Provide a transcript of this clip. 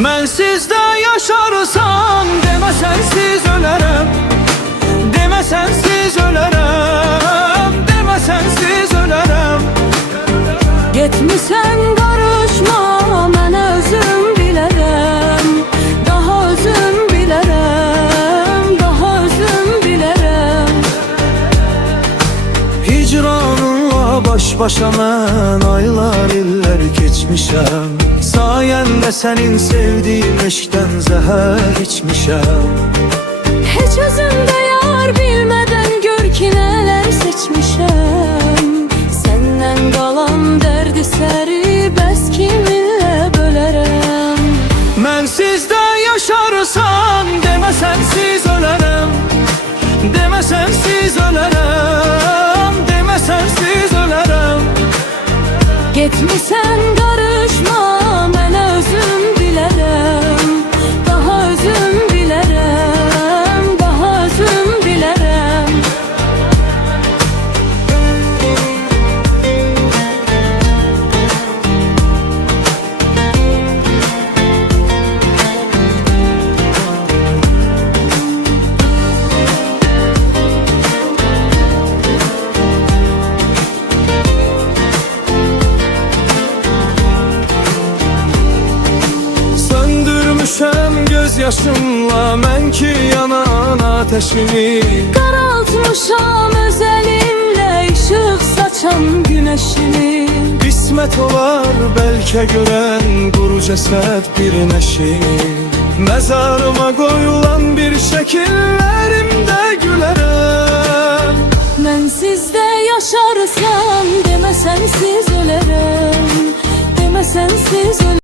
Mən sizdə yaşarsam, demə sənsiz ölərəm. Demə sənsiz ölərəm, demə sənsiz ölərəm. Getmisən qarışma, mən özüm bilərəm. Daha özüm bilərəm, daha özüm bilərəm. Hicranınla baş-başa mən aylar, illər keçmişəm. Sayəndə sənin sevdiğin eşkdən zəhər içmişəm. Heç özümdə yar bilmədən gör ki nələr seçmişəm. Səndən qalan dərdi səri bəs kiminlə bölərəm. Mən sizdə yaşarsam, demə sənsiz ölərəm. Demə sənsiz ölərəm, demə sənsiz ölərəm. Getmisən qarışma, mən özüm bilərəm. Daha özüm bilərəm, daha özüm bilərəm. Söndürmüşəm göz yaşımla mən ki yanan ateşini. Qaraltmışam öz əlimlə işıq saçan günəşini. Qismət olar bəlkə görən quru cəsəd bir nəşini. Məzarıma qoyulan bir şəkillərimdə gülərəm. Mən sizdə yaşarsam, demə sənsiz ölərəm. Demə sənsiz ölərəm.